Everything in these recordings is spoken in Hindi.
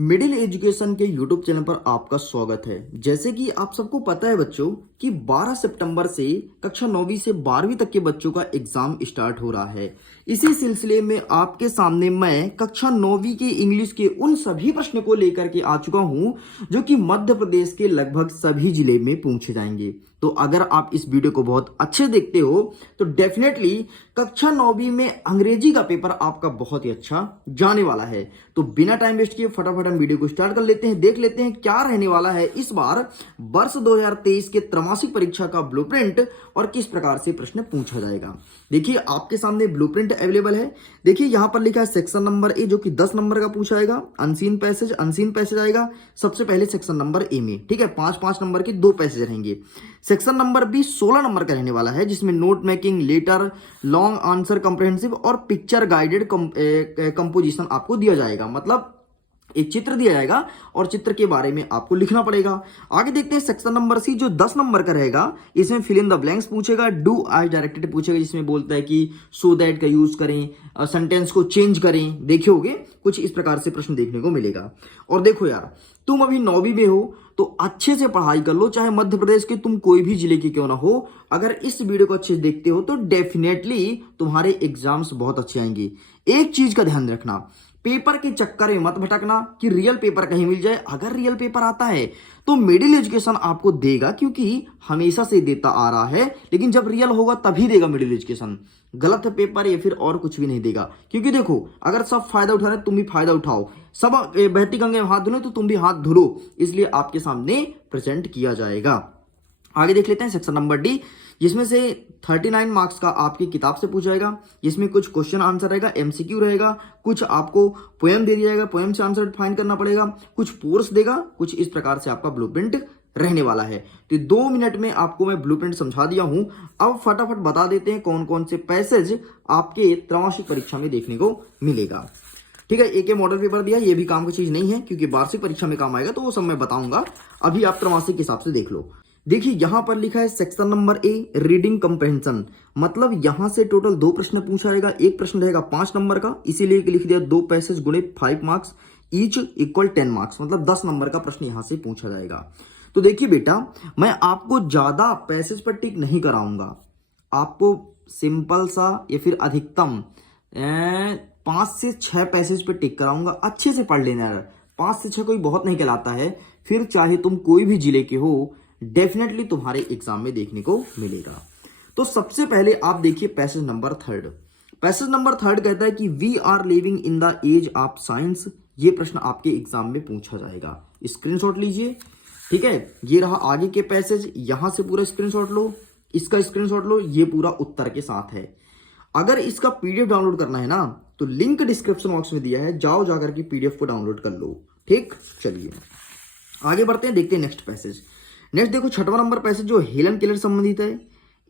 मिडिल एजुकेशन के यूट्यूब चैनल पर आपका स्वागत है। जैसे कि आप सबको पता है बच्चों कि 12 सितंबर से कक्षा 9वीं से 12वीं तक के बच्चों का एग्जाम स्टार्ट हो रहा है। इसी सिलसिले में आपके सामने मैं कक्षा 9वीं के इंग्लिश के उन सभी प्रश्न को लेकर के आ चुका हूं जो कि मध्य प्रदेश के लगभग सभी जिले में पूछे जाएंगे। तो अगर आप इस वीडियो को बहुत अच्छे देखते हो तो डेफिनेटली कक्षा 9वीं में अंग्रेजी का पेपर आपका बहुत ही अच्छा जाने वाला है। तो बिना टाइम वेस्ट किए फटाफट हम वीडियो को स्टार्ट कर लेते हैं, देख लेते हैं क्या रहने वाला है इस बार वर्ष 2023 के त्रैमासिक परीक्षा का ब्लूप्रिंट और किस प्रकार से प्रश्न पूछा जाएगा। देखिए आपके सामने ब्लूप्रिंट अवेलेबल है। देखिए यहां पर लिखा है सेक्शन नंबर ए जो कि 10 नंबर का पूछा जाएगा। अनसीन पैसेज आएगा सबसे पहले सेक्शन नंबर ए में, ठीक है। 5-5 नंबर के 2 पैसेज रहेंगे। सेक्शन नंबर बी 16 नंबर का रहने वाला है जिसमें note making, letter, long answer comprehensive और पिक्चर गाइडेड कंपोजिशन आपको दिया जाएगा। मतलब एक चित्र दिया जाएगा और चित्र के बारे में आपको लिखना पड़ेगा। आगे देखते हैं सेक्शन नंबर सी जो 10 नंबर का रहेगा। इसमें फिल इन द ब्लैंक्स पूछेगा, डू एज डायरेक्टेड पूछेगा जिसमें बोलता है कि सो दैट का यूज करें, सेंटेंस को चेंज करें। देखे होगे कुछ इस प्रकार से प्रश्न देखने को मिलेगा। और देखो यार तुम अभी 9वीं में हो तो अच्छे से पढ़ाई कर लो, चाहे मध्य प्रदेश के तुम कोई भी जिले के क्यों ना हो। अगर इस वीडियो को अच्छे से देखते हो तो डेफिनेटली तुम्हारे एग्जाम्स बहुत अच्छे आएंगे। एक चीज का ध्यान रखना, पेपर के चक्कर में मत भटकना कि रियल पेपर कहीं मिल जाए। अगर रियल पेपर आता है तो मिडिल एजुकेशन आपको देगा क्योंकि हमेशा से देता आ रहा है, लेकिन जब रियल होगा तभी देगा मिडिल एजुकेशन। गलत पेपर या फिर और कुछ भी नहीं देगा। क्योंकि देखो अगर सब फायदा उठा रहे तुम भी फायदा उठाओ, सब बहती गंगे में हाथ धुले तो तुम भी हाथ धुलो, इसलिए आपके सामने प्रेजेंट किया जाएगा। आगे देख लेते हैं सेक्शन नंबर डी जिसमें से 39 मार्क्स का आपकी किताब से पूछा जाएगा। इसमें कुछ क्वेश्चन आंसर रहेगा, एमसीक्यू रहेगा, कुछ आपको पोएम दे दिया जाएगा, पोएम से आंसर फाइंड करना पड़ेगा, कुछ पोर्स देगा। कुछ इस प्रकार से आपका ब्लूप्रिंट रहने वाला है। तो 2 मिनट में आपको मैं ब्लूप्रिंट समझा दिया हूं। अब फटाफट बता देते हैं कौन कौन से पैसेज आपके त्रैमासिक परीक्षा में देखने को मिलेगा। ठीक है, एक मॉडल पेपर दिया, ये भी काम की चीज नहीं है क्योंकि वार्षिक परीक्षा में काम आएगा तो वो सब मैं बताऊंगा। अभी आप त्रैमासिक के हिसाब से देख लो। देखिए यहां पर लिखा है section number A reading comprehension, मतलब यहां से टोटल 2 प्रश्न पूछा जाएगा। एक प्रश्न रहेगा 5 नंबर का, इसीलिए लिख दिया 2 पैसेज गुणे 5 मार्क्स ईच इक्वल 10 मार्क्स, मतलब 10 नंबर का प्रश्न यहां से पूछा जाएगा। तो देखिए बेटा मैं आपको ज्यादा पैसेज पर टिक नहीं कराऊंगा, आपको सिंपल सा या फिर अधिकतम 5 से 6 पैसेज पर टिक कराऊंगा। अच्छे से पढ़ लेना यार, 5 से 6 कोई बहुत नहीं कहलाता है। फिर चाहे तुम कोई भी जिले के हो डेफिनेटली तुम्हारे एग्जाम में देखने को मिलेगा। तो सबसे पहले आप देखिए पैसेज नंबर 3। पैसेज नंबर 3 कहता है कि we are living in the age of science. ये प्रश्न आपके एग्जाम में पूछा जाएगा, स्क्रीनशॉट लीजिए। ठीक है, ये रहा आगे के पैसेज, यहां से पूरा स्क्रीनशॉट लो, इसका स्क्रीनशॉट लो, ये पूरा उत्तर के साथ है। अगर इसका पीडीएफ डाउनलोड करना है ना तो लिंक डिस्क्रिप्शन बॉक्स में दिया है, जाओ जाकर के पीडीएफ को डाउनलोड कर लो। ठीक, चलिए आगे बढ़ते हैं, देखते हैं नेक्स्ट पैसेज। नेक्स्ट देखो 6वां नंबर पैसेज जो हेलन केलर संबंधित है।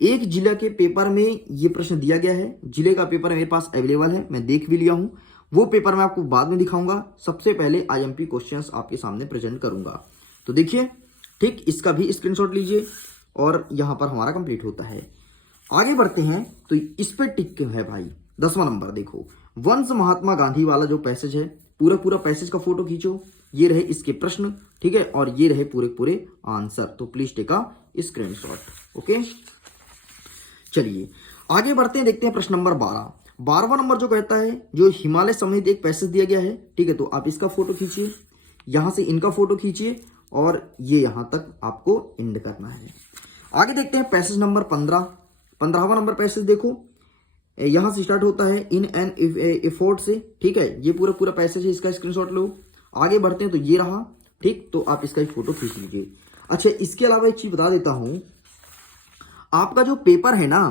एक जिला के पेपर में ये प्रश्न दिया गया है। जिले का पेपर मेरे पास अवेलेबल है, मैं देख भी लिया हूं। वो पेपर मैं आपको बाद में दिखाऊंगा। सबसे पहले आईएमपी क्वेश्चंस आपके सामने प्रेजेंट करूंगा। तो देखिए ठीक, इसका भी स्क्रीनशॉट लीजिए और यहां पर हमारा कंप्लीट होता है। आगे बढ़ते हैं तो इस पे टिक क्यों है भाई। 10वां नंबर देखो, वंश महात्मा गांधी वाला जो पैसेज है, पूरा पैसेज का फोटो खींचो। ये रहे इसके प्रश्न, ठीक है, और ये रहे पूरे आंसर। तो please take a screenshot. Okay, चलिए आगे बढ़ते हैं, देखते हैं प्रश्न नंबर 12। 12वां नंबर जो कहता है जो हिमालय संबंधित एक पैसेज दिया गया है। ठीक है, तो आप इसका फोटो खींचिए, यहां से इनका फोटो खींचिए और ये यहां तक आपको एंड करना है। आगे देखते हैं पैसेज नंबर 15। 15वां नंबर पैसेज देखो, यहां से स्टार्ट होता है इन एन एफोर्ट से। ठीक है, ये पूरा पैसेज है, इसका स्क्रीनशॉट लो। आगे बढ़ते हैं तो ये रहा, ठीक, तो आप इसका एक फोटो खींच लीजिए। अच्छा, इसके अलावा एक चीज बता देता हूं, आपका जो पेपर है ना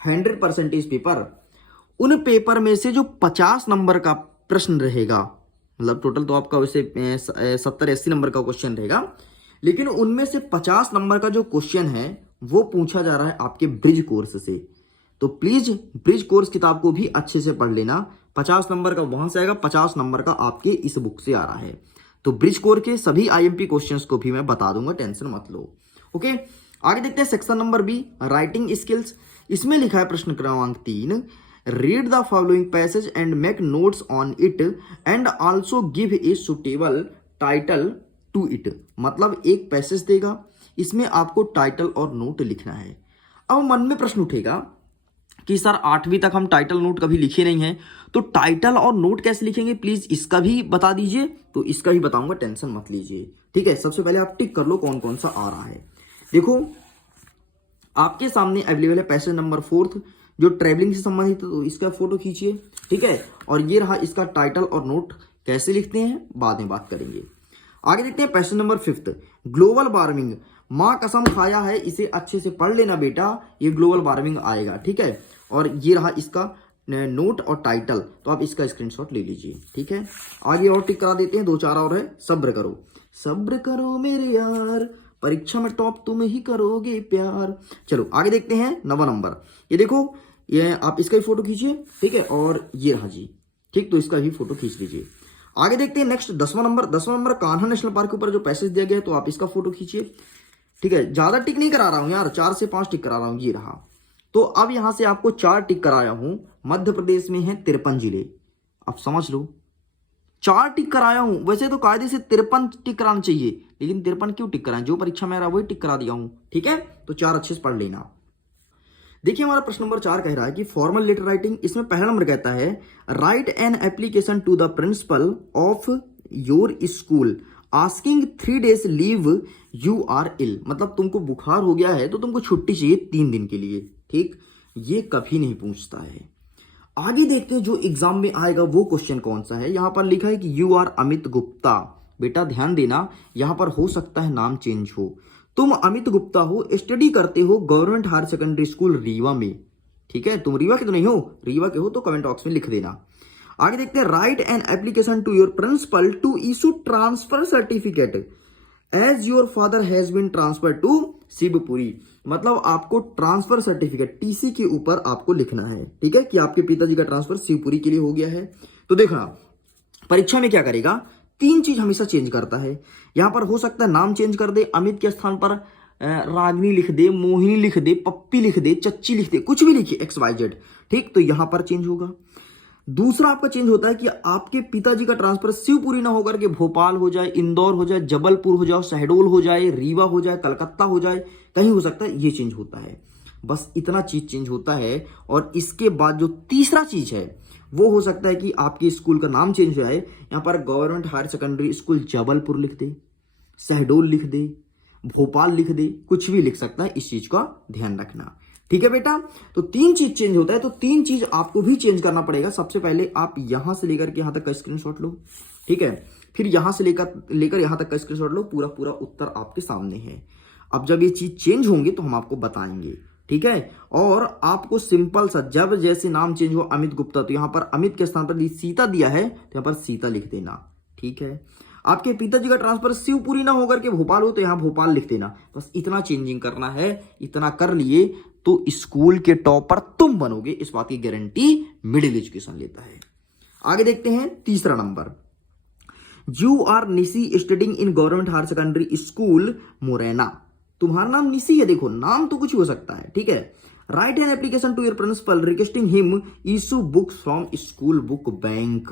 100% पेपर, उन पेपर में से जो 50 नंबर का प्रश्न रहेगा, मतलब टोटल तो आपका वैसे 70-80 नंबर का क्वेश्चन रहेगा, लेकिन उनमें से 50 नंबर का जो क्वेश्चन है वो पूछा जा रहा है आपके ब्रिज कोर्स से। तो प्लीज ब्रिज कोर्स किताब को भी अच्छे से पढ़ लेना। 50 नंबर का वहां से आएगा, 50 नंबर का आपके इस बुक से आ रहा है। तो ब्रिज कोर के सभी आईएमपी क्वेश्चंस को भी मैं बता दूंगा, टेंशन मत लो। ओके, आगे देखते हैं section number B writing skills. इसमें लिखा है प्रश्न क्रमांक 3, read the following passage and make notes on it and also give a suitable title to it, मतलब एक पैसेज देगा, इसमें आपको टाइटल और नोट लिखना है। अब मन में प्रश्न उठेगा कि सर 8वीं तक हम टाइटल नोट कभी लिखे नहीं हैं, तो टाइटल और नोट कैसे लिखेंगे, प्लीज इसका भी बता दीजिए। तो इसका भी बताऊंगा, टेंशन मत लीजिए, ठीक है। सबसे पहले आप टिक कर लो कौन कौन सा आ रहा है। देखो आपके सामने अवेलेबल है पैसेज नंबर 4 जो ट्रेवलिंग से संबंधित है, तो इसका फोटो खींचिए, ठीक है। और ये रहा इसका टाइटल और नोट, कैसे लिखते हैं बाद में बात करेंगे। आगे देखते हैं पैसेज नंबर 5 ग्लोबल वार्मिंग। माँ कसम खाया है, इसे अच्छे से पढ़ लेना बेटा, ये ग्लोबल वार्मिंग आएगा, ठीक है। और ये रहा इसका नोट और टाइटल, तो आप इसका स्क्रीनशॉट ले लीजिए, ठीक है। आगे और टिक करा देते हैं, 2-4 और है। सब्र करो मेरे यार, परीक्षा में टॉप तुम ही करोगे प्यार। चलो आगे देखते हैं 9वां नंबर। ये देखो, ये आप इसका भी फोटो खींचिए, ठीक है। और ये रहा जी, ठीक, तो इसका भी फोटो खींच लीजिए। आगे देखते हैं नेक्स्ट 10वां नंबर कान्हा नेशनल पार्क के ऊपर जो पैसेज दिया गया है, तो आप इसका फोटो खींचिए, ठीक है। ज्यादा टिक नहीं करा रहा हूं यार, 4 से 5 टिक करा रहा हूं। ये रहा, तो अब यहां से आपको 4 टिक कराया हूं। मध्य प्रदेश में है 53 जिले, आप समझ लो 4 टिक कराया हूं। वैसे तो कायदे से 53 टिक कराना चाहिए, लेकिन 53 क्यों टिक कराएं, जो परीक्षा में आ रहा वही टिक करा दिया हूं, ठीक है। तो 4 अच्छे से पढ़ लेना। देखिए हमारा प्रश्न नंबर 4 कह रहा है कि फॉर्मल लेटर राइटिंग, इसमें पहला नंबर कहता है write an application to the principal of your school asking 3 days leave, you are ill, मतलब तुमको बुखार हो गया है तो तुमको छुट्टी चाहिए 3 दिन के लिए, ठीक। ये कभी नहीं पूछता है। आगे देखते हैं जो एग्जाम में आएगा वो क्वेश्चन कौन सा है। यहां पर लिखा है कि यू आर अमित गुप्ता, बेटा ध्यान देना, यहां पर हो सकता है नाम चेंज हो। तुम अमित गुप्ता हो, स्टडी करते हो government higher secondary school Rewa में, ठीक है। तुम रीवा के तो नहीं हो, रीवा के हो तो कमेंट बॉक्स में लिख देना। आगे देखते हैं write an application to your principal to issue transfer certificate as your father has been transfer to Shivpuri, मतलब आपको ट्रांसफर सर्टिफिकेट टीसी के ऊपर आपको लिखना है, ठीक है, कि आपके पिताजी का ट्रांसफर शिवपुरी के लिए हो गया है। तो देखना परीक्षा में क्या करेगा, 3 चीज हमेशा चेंज करता है। यहां पर हो सकता है नाम चेंज कर दे, अमित के स्थान पर रागनी लिख दे, मोहिनी लिख दे, पप्पी लिख दे, चच्ची लिख दे, कुछ भी लिखिए XYZ, ठीक, तो यहां पर चेंज होगा। दूसरा आपका चेंज होता है कि आपके पिताजी का ट्रांसफर शिवपुरी ना होकर के भोपाल हो जाए, इंदौर हो जाए, जबलपुर हो जाए, शहडोल हो जाए, रीवा हो जाए, कलकत्ता हो जाए, कहीं हो सकता है, ये चेंज होता है। बस इतना चीज चेंज होता है। और इसके बाद जो तीसरा चीज है वो हो सकता है कि आपके स्कूल का नाम चेंज हो जाए, यहां पर government higher secondary school Jabalpur लिख दे, शहडोल लिख दे, भोपाल लिख दे, कुछ भी लिख सकता है, इस चीज का ध्यान रखना, ठीक है बेटा। तो 3 चीज चेंज होता है, तो 3 चीज आपको भी चेंज करना पड़ेगा। सबसे पहले आप यहां से लेकर के यहां तक का स्क्रीनशॉट लो, ठीक है, फिर यहां से लेकर यहां तक का स्क्रीनशॉट लो, पूरा पूरा उत्तर आपके सामने है। अब जब ये चीज चेंज होंगे तो हम आपको बताएंगे, ठीक है। और आपको सिंपल सा, जब जैसे नाम चेंज हो अमित गुप्ता, तो यहां पर अमित के स्थान पर सीता दिया है तो यहां पर सीता लिख देना, ठीक है। आपके पिताजी का ट्रांसफर शिवपुरी ना होकर के भोपाल हो तो यहां भोपाल लिख देना। बस इतना चेंजिंग करना है, इतना कर लिए तो स्कूल के टॉपर तुम बनोगे, इस बात की गारंटी मिडिल एजुकेशन लेता है। आगे देखते हैं तीसरा number, you are Nishi studying in government higher secondary school Morena, तुम्हारा नाम निशी है, देखो नाम तो कुछ हो सकता है, ठीक है। Write an application to your principal requesting him issue books from school book bank,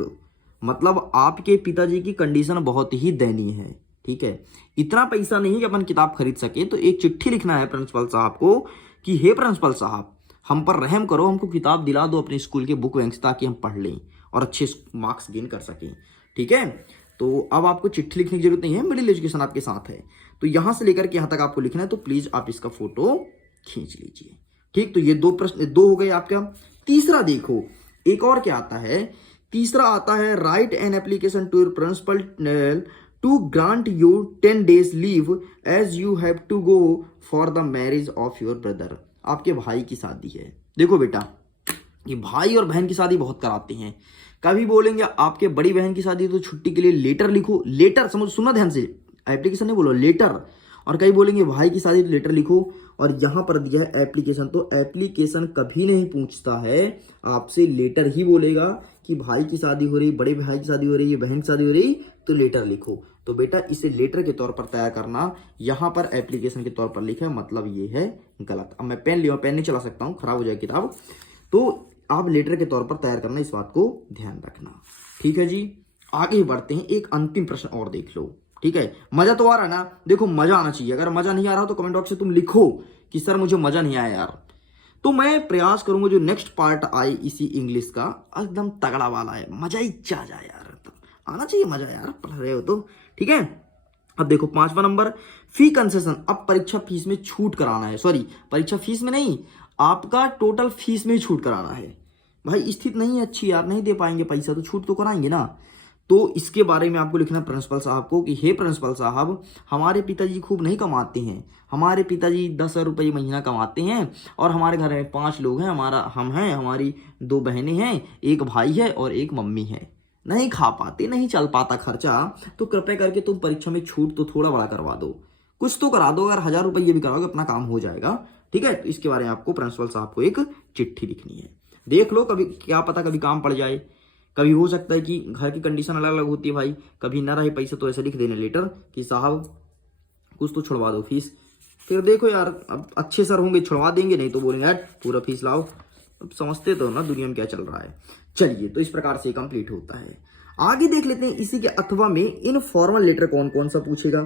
मतलब आपके पिताजी की कंडीशन बहुत ही दयनीय है, ठीक है। इतना पैसा नहीं है कि अपन किताब खरीद सके, तो एक चिट्ठी लिखना है प्रिंसिपल साहब को कि हे प्रिंसिपल साहब हम पर रहम करो, हमको किताब दिला दो अपने स्कूल के बुक बैंक से, ताकि हम पढ़ लें और अच्छे मार्क्स गेन कर सकें, ठीक है। तो अब आपको चिट्ठी लिखने की जरूरत नहीं है, मिडिल एजुकेशन आपके साथ है। तो यहां से लेकर के यहां तक आपको लिखना है, तो प्लीज आप इसका फोटो खींच लीजिए, ठीक। तो ये 2 प्रश्न 2 हो गए आपका। तीसरा देखो, एक और क्या आता है, तीसरा आता है write an application to your principal to grant you 10 days leave as you have to go for the marriage of your brother, आपके भाई की शादी है। देखो बेटा, ये भाई और बहन की शादी बहुत कराते हैं, कभी बोलेंगे आपके बड़ी बहन की शादी तो छुट्टी के लिए लेटर लिखो, लेटर समझ, सुना ध्यान से, एप्लीकेशन नहीं बोलो, लेटर। और कहीं बोलेंगे भाई की शादी तो लेटर लिखो, और यहां पर दिया है एप्लीकेशन, तो एप्लीकेशन कभी नहीं पूछता है आपसे, लेटर ही बोलेगा कि भाई की शादी हो रही, बड़े भाई की शादी हो रही है, बहन की शादी हो रही, तो लेटर लिखो। तो बेटा इसे लेटर के तौर पर तैयार करना, यहां पर एप्लीकेशन के तौर पर लिखा है, मतलब ये है गलत। अब मैं पेन लिया, पेन नहीं चला सकता हूं, खराब हो जाए किताब, तो आप लेटर के तौर पर तैयार करना, इस बात को ध्यान रखना, ठीक है जी। आगे बढ़ते हैं, एक अंतिम प्रश्न और देख लो। ठीक है, मजा तो आ रहा है ना? देखो मजा आना चाहिए। अगर मजा नहीं आ रहा तो कमेंट बॉक्स में तुम लिखो कि सर मुझे मजा नहीं आया यार। तो मैं प्रयास करूंगा जो नेक्स्ट पार्ट आए इसी इंग्लिश का एकदम तगड़ा वाला है, मजा ही आ जाए यार। तो आना चाहिए मजा यार, पढ़ रहे हो तो। ठीक है, अब देखो 5वां नंबर, फी कंसेशन। अब परीक्षा फीस में छूट कराना है, सॉरी परीक्षा फीस में नहीं, आपका टोटल फीस में ही छूट कराना है। भाई स्थिति नहीं है अच्छी यार, नहीं दे पाएंगे पैसा तो छूट तो कराएंगे ना। तो इसके बारे में आपको लिखना प्रिंसिपल साहब को कि हे प्रिंसिपल साहब, हमारे पिताजी खूब नहीं कमाते हैं, हमारे पिताजी 10,000 रुपये महीना कमाते हैं और हमारे घर में 5 लोग हैं, हम हैं, हमारी 2 बहनें हैं, एक भाई है और एक मम्मी है, नहीं खा पाते, नहीं चल पाता खर्चा, तो कृपया करके तुम परीक्षा में छूट तो थोड़ा बड़ा करवा दो, कुछ तो करा दो। अगर 1,000 रुपये भी कराओगे अपना काम हो जाएगा। ठीक है, तो इसके बारे में आपको प्रिंसिपल साहब को एक चिट्ठी लिखनी है। देख लो, कभी क्या पता कभी काम पड़ जाए। कभी हो सकता है कि घर की कंडीशन अलग अलग होती है भाई, कभी ना रहे पैसे तो ऐसे लिख देने लेटर कि साहब कुछ तो छुड़वा दो फीस। फिर देखो यार, अब अच्छे सर होंगे छुड़वा देंगे, नहीं तो बोलेंगे यार पूरा फीस लाओ। अब समझते तो ना दुनिया में क्या चल रहा है। चलिए, तो इस प्रकार से कंप्लीट होता है। आगे देख लेते हैं इसी के अथवा में इनफॉर्मल लेटर कौन कौन सा पूछेगा।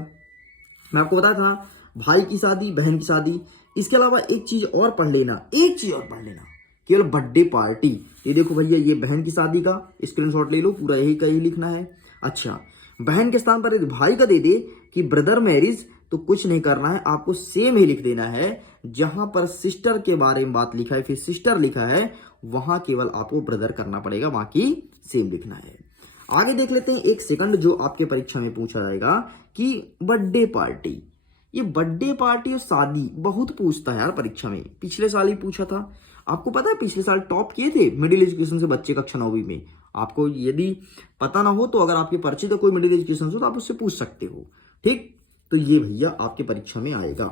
मैं आपको बताया था भाई की शादी, बहन की शादी, इसके अलावा एक चीज और पढ़ लेना, एक चीज और पढ़ लेना, केवल बर्थडे पार्टी। ये देखो भैया, ये बहन की शादी का स्क्रीनशॉट ले लो, पूरा यही का ही लिखना है। अच्छा, बहन के स्थान पर यदि भाई का दे दे कि ब्रदर मैरिज, तो कुछ नहीं करना है, आपको सेम ही लिख देना है। जहां पर सिस्टर के बारे में बात लिखा है, फिर सिस्टर लिखा है, वहां केवल आपको ब्रदर करना पड़ेगा, बाकी सेम लिखना है। आगे देख लेते हैं एक सेकंड, जो आपके परीक्षा में पूछा जाएगा कि बर्थडे पार्टी। ये बर्थडे पार्टी और शादी बहुत पूछता है यार परीक्षा में, पिछले साल ही पूछा था। आपको पता है पिछले साल टॉप किए थे मिडिल एजुकेशन से बच्चे कक्षा 9वीं में। आपको यदि पता ना हो तो अगर आपके परिचित है कोई मिडिल एजुकेशन से तो आप उससे पूछ सकते हो। ठीक, तो ये भैया आपके परीक्षा में आएगा।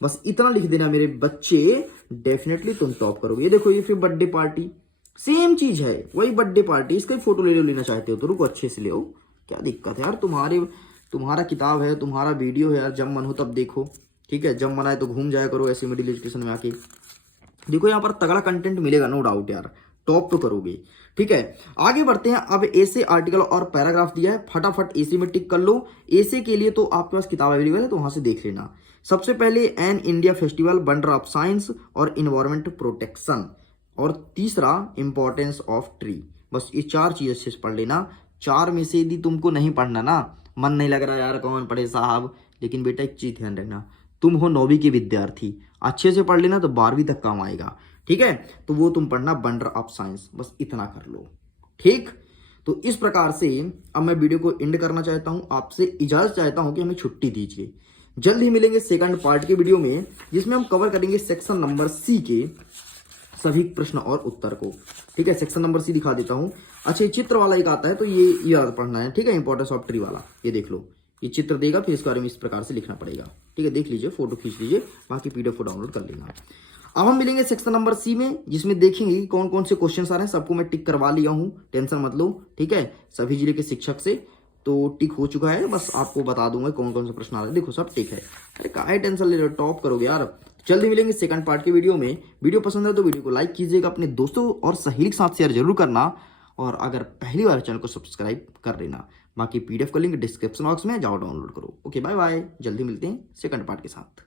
बस इतना लिख देना मेरे बच्चे, डेफिनेटली तुम टॉप करोगे। ये देखो, ये फिर बर्थडे पार्टी सेम चीज है, वही बर्थडे पार्टी। इसका फोटो ले लो, लेना चाहते हो तो रुको अच्छे से ले आओ, क्या दिक्कत है यार। तुम्हारा किताब है, तुम्हारा वीडियो है यार, जब मन हो तब देखो। ठीक है, जब मन आए तो घूम जाया करो ऐसे मिडिल एजुकेशन में आके। देखो यहाँ पर तगड़ा कंटेंट मिलेगा, नो डाउट यार, टॉप तो करोगे। ठीक है, आगे बढ़ते हैं। अब ऐसे आर्टिकल और पैराग्राफ दिया है, फटाफट ऐसे में टिक कर लो। ऐसे के लिए तो आपके पास किताब अवेलेबल है, तो वहां से देख लेना। सबसे पहले an India festival, wonder of science और इन्वायरमेंट प्रोटेक्शन, और तीसरा इंपॉर्टेंस ऑफ ट्री। बस ये 4 चीज अच्छे से पढ़ लेना। 4 में से यदि तुमको नहीं पढ़ना ना, मन नहीं लग रहा यार कौन पढ़े साहब, लेकिन बेटा एक चीज ध्यान रखना, तुम हो 9वीं के विद्यार्थी, अच्छे से पढ़ लेना तो 12वीं तक काम आएगा। ठीक है, तो वो तुम पढ़ना वंडर ऑफ साइंस, बस इतना कर लो। ठीक, तो इस प्रकार से अब मैं वीडियो को एंड करना चाहता हूं, आपसे इजाजत चाहता हूं कि हमें छुट्टी दीजिए। जल्द ही मिलेंगे सेकंड पार्ट के वीडियो में, जिसमें हम कवर करेंगे सेक्शन नंबर सी के सभी प्रश्न और उत्तर को। ठीक है, सेक्शन नंबर सी दिखा देता हूं। अच्छा, ये चित्र वाला एक आता है, तो ये याद पढ़ना है। ठीक है, इंपॉर्टेंस ऑफ ट्री वाला, ये देख लो, ये चित्र देगा, फिर इसके बारे में इस प्रकार से लिखना पड़ेगा। ठीक है, देख लीजिए, फोटो खींच लीजिए, बाकी पीडीएफ को डाउनलोड कर लेना। अब हम मिलेंगे सेक्शन नंबर सी में, जिसमें देखेंगे कि कौन कौन से क्वेश्चन आ रहे हैं। सबको मैं टिक करवा लिया हूं, टेंशन मत लो। ठीक है, सभी जिले के शिक्षक से तो टिक हो चुका है, बस आपको बता दूंगा कौन कौन से प्रश्न आ रहे हैं। देखो सब टिक है, अरे काहे टेंशन ले रहे हो, टॉप करोगे यार। जल्दी मिलेंगे सेकंड पार्ट के वीडियो में। वीडियो पसंद है तो वीडियो को लाइक कीजिएगा, अपने दोस्तों और सहेली के साथ शेयर जरूर करना, और अगर पहली बार चैनल को सब्सक्राइब कर लेना। बाकी पीडीएफ का लिंक डिस्क्रिप्शन बॉक्स में, जाओ डाउनलोड करो। ओके, बाय बाय, जल्दी मिलते हैं सेकंड पार्ट के साथ।